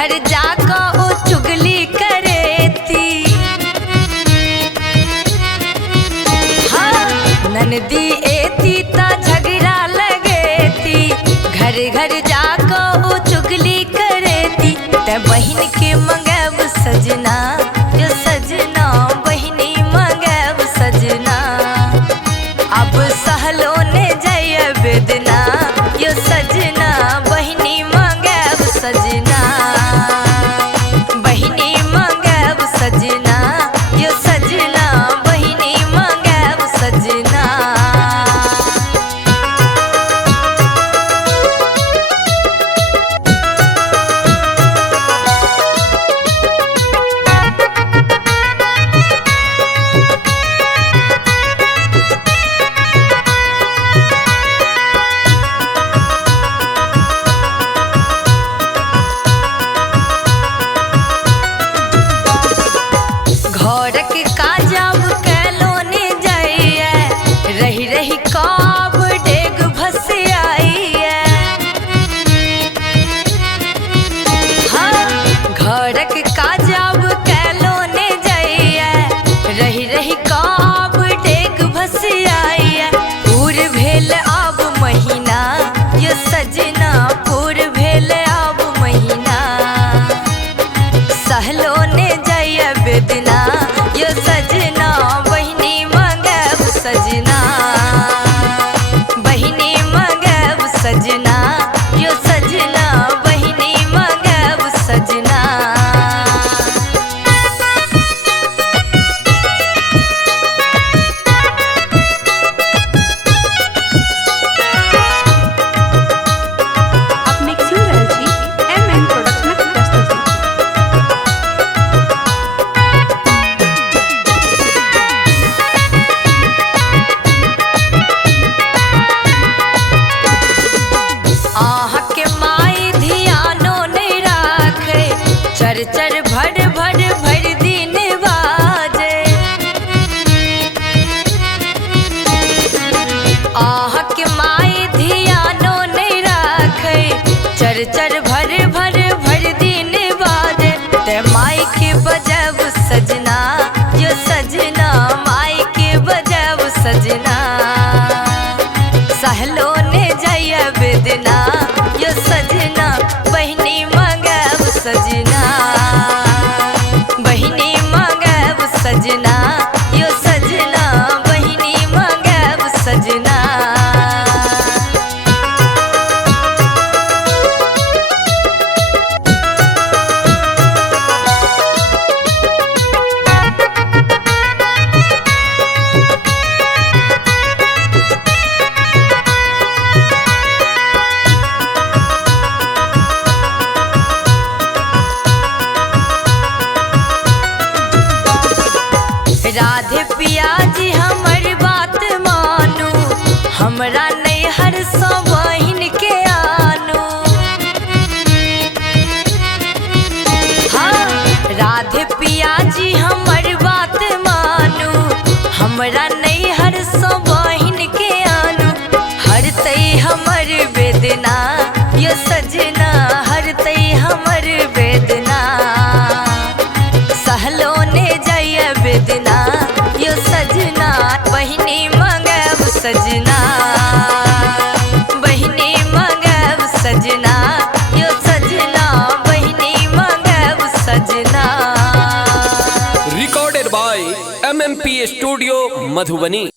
घर जाको ओ चुगली करेती। हाँ ननदी एती ता झगड़ा लगेती, घर घर जाको ओ चुगली करेती। ते बहिन के मंगब सजना यो सजना, बहिनी मंगब सजना। अब सहलो ने जय बेदना यो सजना, बहिनी मंगब सजना। बहिनी मंगब सजना यो सजना, बहिनी मंगब सजना। घरक काजब कैलो ने जाइए, रही रही काब डेग भसियाइए। हाँ घरक काजब कैलो ने जाइए, रही रही काब डेग भसियाइए। पूर भेल आब महीना यो सजना, पूर भेल आब महीना। सहलो ने जय बेदना यो सजना, बहिनी मंगब सजना। बहिनी मंगब सजना यो सजना, बहिनी मंगब सजना। आप मिक्सिंग रही एमएन प्रोडक्शन की प्रस्तुति। आहा के माई धियानो नहीं राखे, चर चर भर भर भर दिन बाजे। आहा के माई धियानो नहीं राखे, चर चर भर भर भर दिन बाजे। ते माई के बजब सजना यो सजना, माई के बजब सजना। सहलो ने जय बेदना यो सजना, बहिनी मंगब सजना। बहिनी मंगब सजना यो सजना, बहिनी मंगब सजना। राधे पिया जी हमर बात मानू, हमरा नहीं हर सो बहिन के आनू। हाँ राधे पिया जी हमर बात मानू, हमरा नहीं हर सो बहिन के आनू। हर तई हमर बेदना यो सजना, हर तई हमर बेदना। सहलो ने जय बेदना यो सजना, बहिनी मंगब सजना। बहिनी मंगब सजना यो सजना, बहिनी मंगब सजना। Recorded by MMP studio Madhubani.